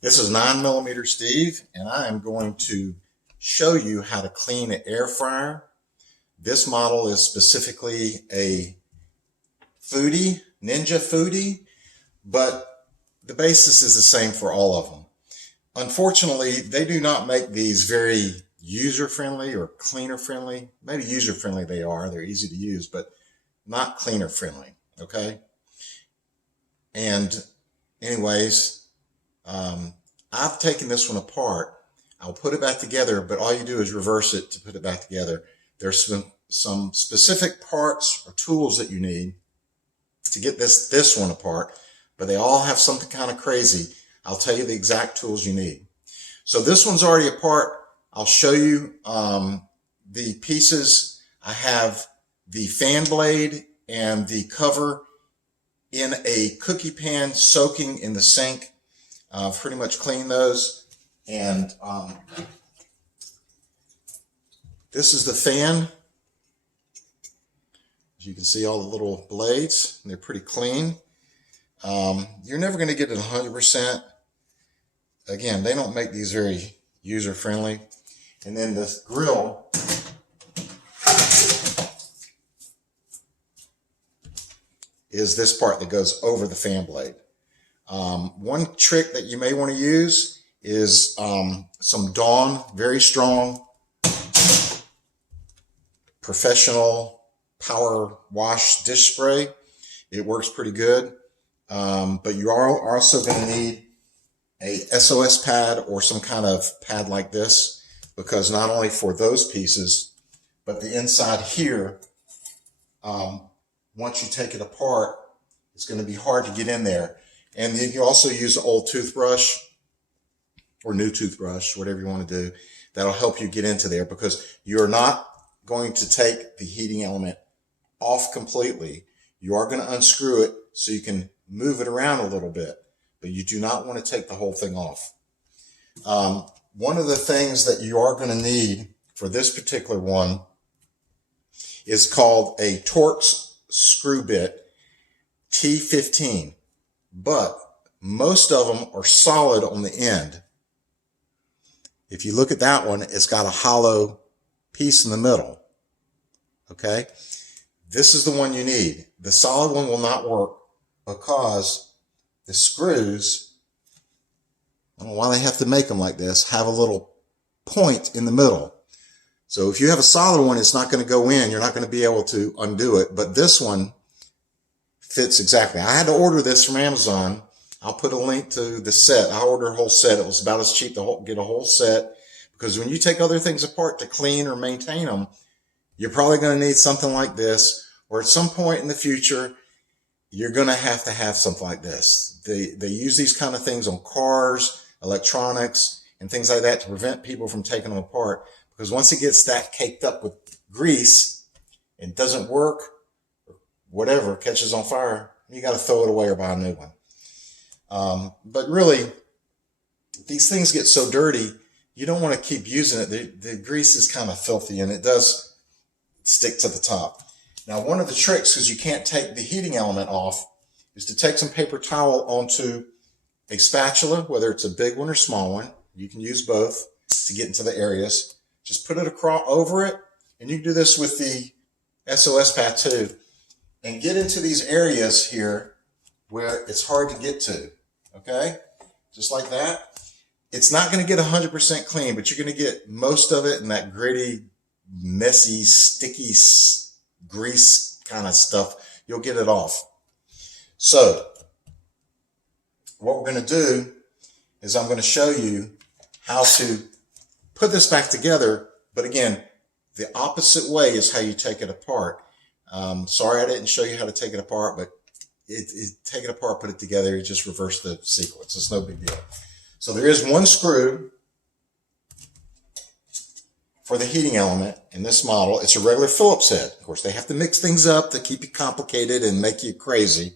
This is 9mm Steve, and I am going to show you how to clean an air fryer. This model is specifically a Foodie, Ninja Foodie, but the basis is the same for all of them. Unfortunately, they do not make these very user-friendly or cleaner-friendly. Maybe user-friendly they are. They're easy to use, but not cleaner-friendly, okay? And anyways, I've taken this one apart. I'll put it back together, but all you do is reverse it to put it back together. There's some specific parts or tools that you need to get this one apart, but they all have something kind of crazy. I'll tell you the exact tools you need. So this one's already apart. I'll show you the pieces. I have the fan blade and the cover in a cookie pan soaking in the sink. Pretty much clean those. And this is the fan. As you can see, all the little blades, they're pretty clean. You're never going to get it 100%. Again, they don't make these very user-friendly. And then this grill is this part that goes over the fan blade. One trick that you may want to use is some Dawn very strong professional power wash dish spray. It works pretty good, but you are also going to need a SOS pad or some kind of pad like this, because not only for those pieces, but the inside here, once you take it apart, it's going to be hard to get in there. And you can also use an old toothbrush or new toothbrush, whatever you want to do. That'll help you get into there, because you're not going to take the heating element off completely. You are going to unscrew it so you can move it around a little bit, but you do not want to take the whole thing off. One of the things that you are going to need for this particular one is called a Torx screw bit T15. But most of them are solid on the end. If you look at that one, it's got a hollow piece in the middle. Okay? This is the one you need. The solid one will not work because the screws, I don't know why they have to make them like this, have a little point in the middle. So if you have a solid one, it's not going to go in. You're not going to be able to undo it. But this one fits exactly. I had to order this from Amazon. I'll put a link to the set. I ordered a whole set. It was about as cheap to get a whole set, because when you take other things apart to clean or maintain them, you're probably going to need something like this, or at some point in the future, you're going to have something like this. They use these kind of things on cars, electronics, and things like that to prevent people from taking them apart, because once it gets that caked up with grease and doesn't work, whatever, catches on fire, you got to throw it away or buy a new one. But really, these things get so dirty, you don't want to keep using it. The grease is kind of filthy, and it does stick to the top. Now, one of the tricks, because you can't take the heating element off, is to take some paper towel onto a spatula, whether it's a big one or small one. You can use both to get into the areas. Just put it across over it, and you can do this with the SOS pad too, and get into these areas here where it's hard to get to, okay? Just like that. It's not going to get 100% clean, but you're going to get most of it in that gritty, messy, sticky grease kind of stuff. You'll get it off. So what we're going to do is I'm going to show you how to put this back together, but again, the opposite way is how you take it apart. Sorry I didn't show you how to take it apart, but take it apart, put it together, you just reverse the sequence. It's no big deal. So there is one screw for the heating element in this model. It's a regular Phillips head. Of course, they have to mix things up to keep it complicated and make you crazy.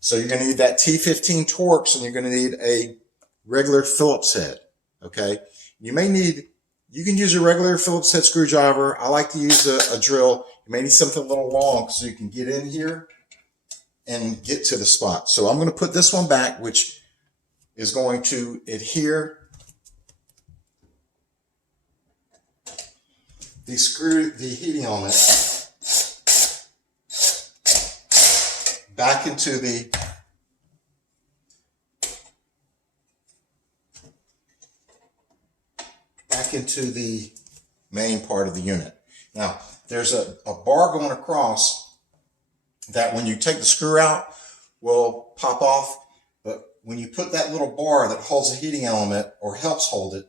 So you're going to need that T15 Torx, and you're going to need a regular Phillips head. Okay? You can use a regular Phillips head screwdriver. I like to use a drill. You may need something a little long so you can get in here and get to the spot. So I'm going to put this one back, which is going to adhere the heating element back into the main part of the unit. Now, there's a bar going across that when you take the screw out will pop off, but when you put that little bar that holds the heating element or helps hold it,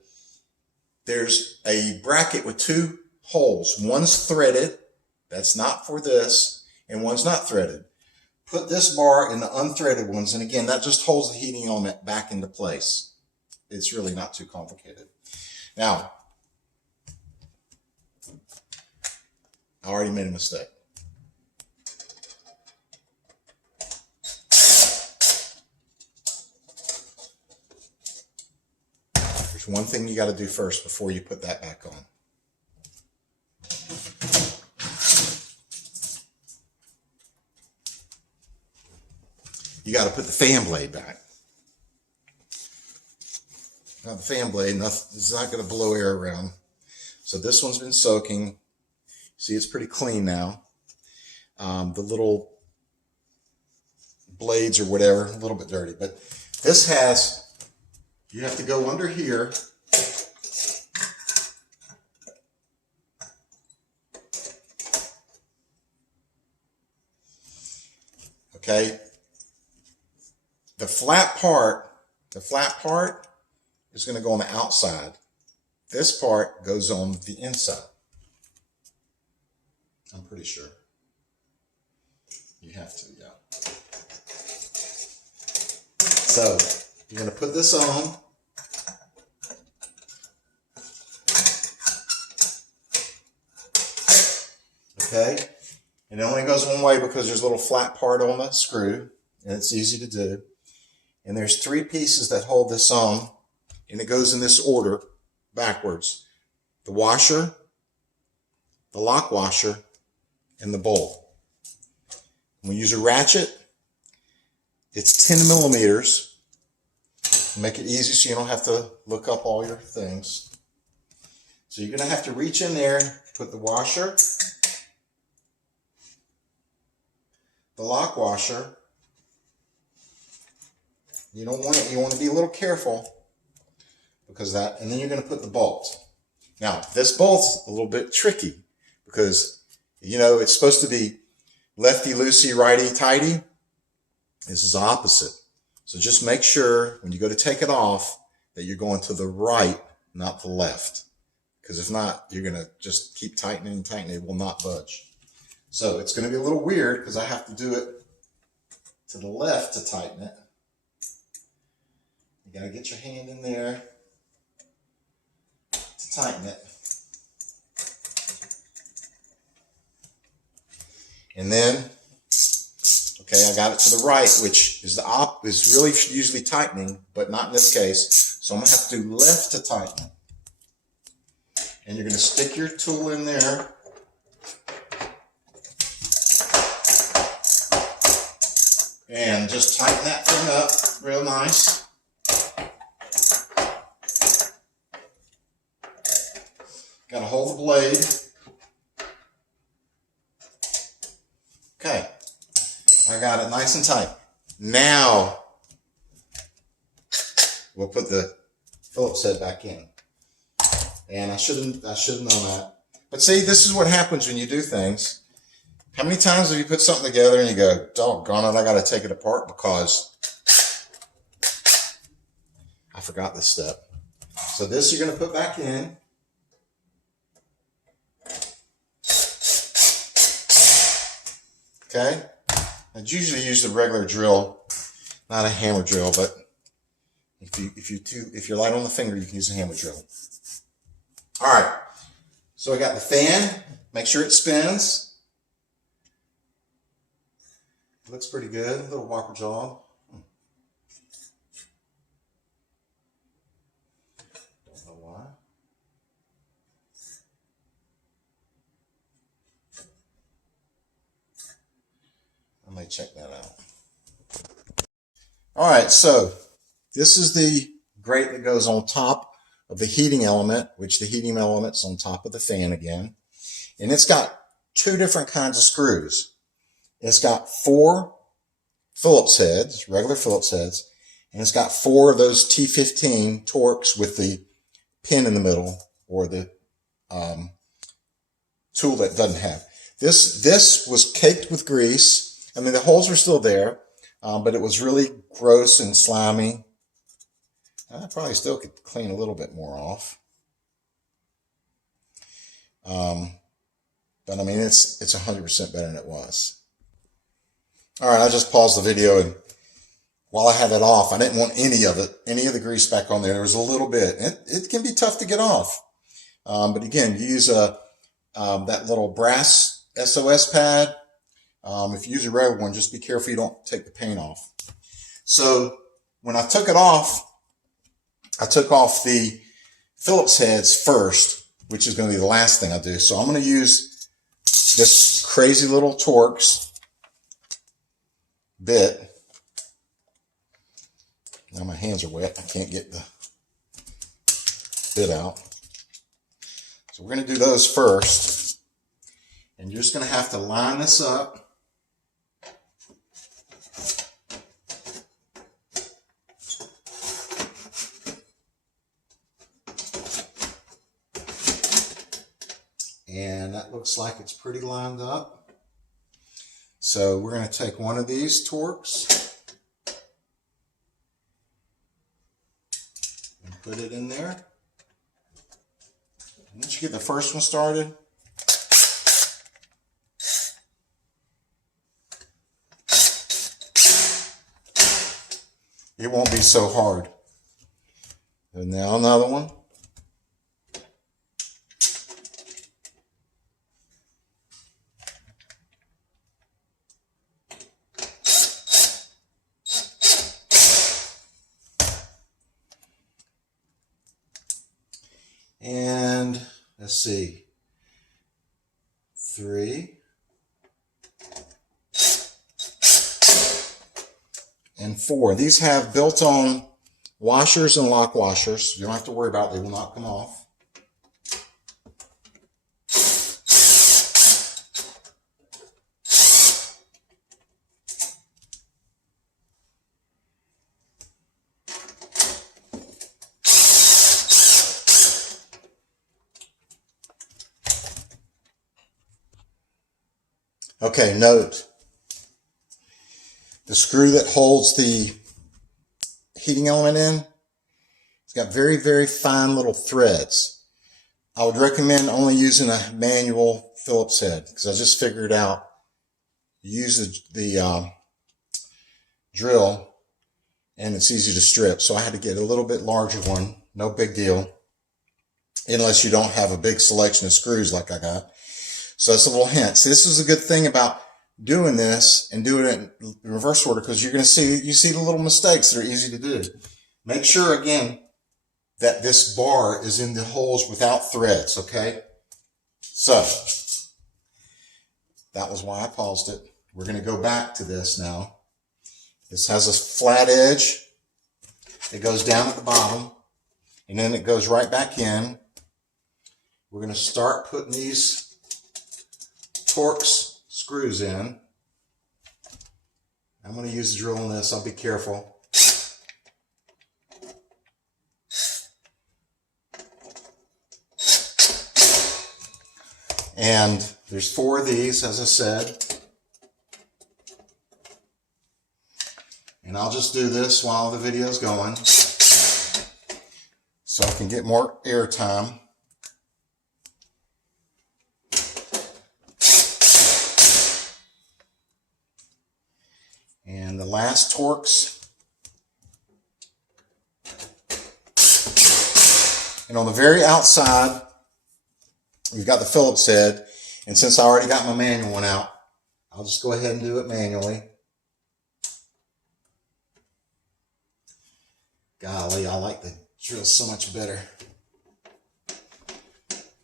there's a bracket with two holes. One's threaded, that's not for this, and one's not threaded. Put this bar in the unthreaded ones, and again, that just holds the heating element back into place. It's really not too complicated. Now, I already made a mistake. There's one thing you got to do first before you put that back on. You got to put the fan blade back. Now the fan blade, it's not going to blow air around. So this one's been soaking. See, it's pretty clean now. The little blades or whatever, a little bit dirty. But this has, you have to go under here. Okay. The flat part is going to go on the outside. This part goes on the inside. I'm pretty sure. You have to, yeah. So you're going to put this on. Okay. And it only goes one way because there's a little flat part on the screw, and it's easy to do. And there's three pieces that hold this on, and it goes in this order backwards. The washer, the lock washer, and the bowl. We use a ratchet. It's 10 millimeters. Make it easy so you don't have to look up all your things. So you're going to have to reach in there, put the washer, the lock washer. You don't want it, you want to be a little careful because that, and then you're going to put the bolt. Now, this bolt's a little bit tricky because, you know, it's supposed to be lefty-loosey, righty-tighty. This is opposite. So just make sure when you go to take it off that you're going to the right, not the left. Because if not, you're going to just keep tightening and tightening. It will not budge. So it's going to be a little weird because I have to do it to the left to tighten it. You got to get your hand in there to tighten it. And then, okay, I got it to the right, which is is really usually tightening, but not in this case. So I'm going to have to do left to tighten it. And you're going to stick your tool in there. And just tighten that thing up real nice. Got to hold the blade. Okay. I got it nice and tight. Now, we'll put the Phillips head back in. And I should have known that. But see, this is what happens when you do things. How many times have you put something together and you go, doggone it, I got to take it apart because I forgot this step. So this you're going to put back in. Okay. I usually use the regular drill, not a hammer drill, but if you're light on the finger, you can use a hammer drill. All right. So I got the fan. Make sure it spins. Looks pretty good. A little whopper job. Don't know why. I might check that out. All right, so This is the grate that goes on top of the heating element, which the heating element's on top of the fan again. And it's got two different kinds of screws. It's got 4 Phillips heads, regular Phillips heads, and it's got 4 of those T15 Torx with the pin in the middle, or the tool that doesn't have. This was caked with grease. I mean, the holes are still there, but it was really gross and slimy. I probably still could clean a little bit more off. But I mean, it's 100% better than it was. All right, I just paused the video, and while I had that off, I didn't want any of the grease back on there. There was a little bit. It can be tough to get off. But again, you use that little brass SOS pad. If you use a regular one, just be careful you don't take the paint off. So when I took it off, I took off the Phillips heads first, which is going to be the last thing I do. So I'm going to use this crazy little Torx bit. Now my hands are wet. I can't get the bit out. So we're going to do those first. And you're just going to have to line this up. And that looks like it's pretty lined up. So we're going to take one of these Torx and put it in there. Once you get the first one started, it won't be so hard. And now another one. And let's see, 3 and 4. These have built-on washers and lock washers. You don't have to worry about it. They will not come off. Okay, note, the screw that holds the heating element in, it's got very, very fine little threads. I would recommend only using a manual Phillips head, because I just figured out, you use the drill and it's easy to strip. So I had to get a little bit larger one, no big deal, unless you don't have a big selection of screws like I got. So that's a little hint. So this is a good thing about doing this and doing it in reverse order, because you're going to see the little mistakes that are easy to do. Make sure, again, that this bar is in the holes without threads, okay? So that was why I paused it. We're going to go back to this now. This has a flat edge. It goes down at the bottom, and then it goes right back in. We're going to start putting these Torx screws in. I'm going to use the drill on this. I'll be careful. And there's 4 of these, as I said. And I'll just do this while the video's going, so I can get more air time. And the last Torx. And on the very outside, we've got the Phillips head. And since I already got my manual one out, I'll just go ahead and do it manually. Golly, I like the drill so much better.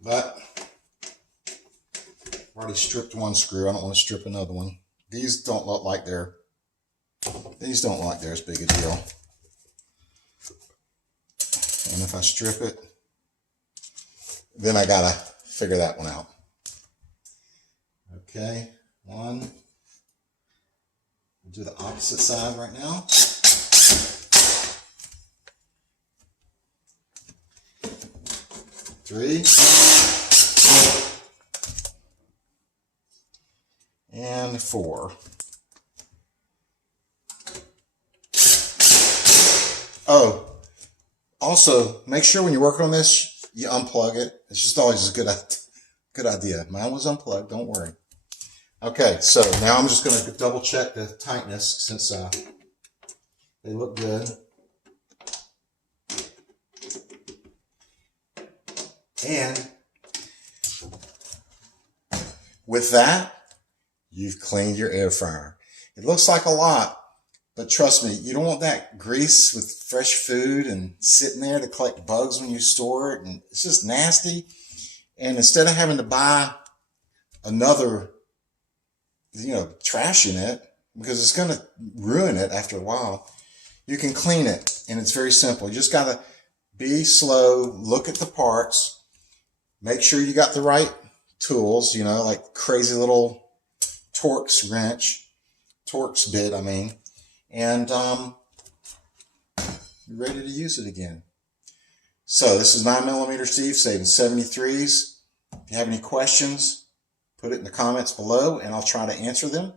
But I've already stripped one screw. I don't want to strip another one. These don't look like they're as big a deal. And if I strip it, then I gotta figure that one out. Okay, one. We'll do the opposite side right now. 3. And 4. Oh, also, make sure when you're working on this, you unplug it. It's just always a good idea. Mine was unplugged, don't worry. Okay, so now I'm just going to double check the tightness since they look good. And with that, you've cleaned your air fryer. It looks like a lot, but trust me, you don't want that grease with fresh food and sitting there to collect bugs when you store it. And it's just nasty. And instead of having to buy another, trash in it, because it's going to ruin it after a while, you can clean it. And it's very simple. You just got to be slow, look at the parts, make sure you got the right tools, like crazy little Torx bit, and you're ready to use it again. So this is 9mm Steve saving 73s. If you have any questions, put it in the comments below and I'll try to answer them.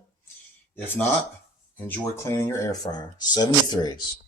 If not, enjoy cleaning your air fryer. 73s.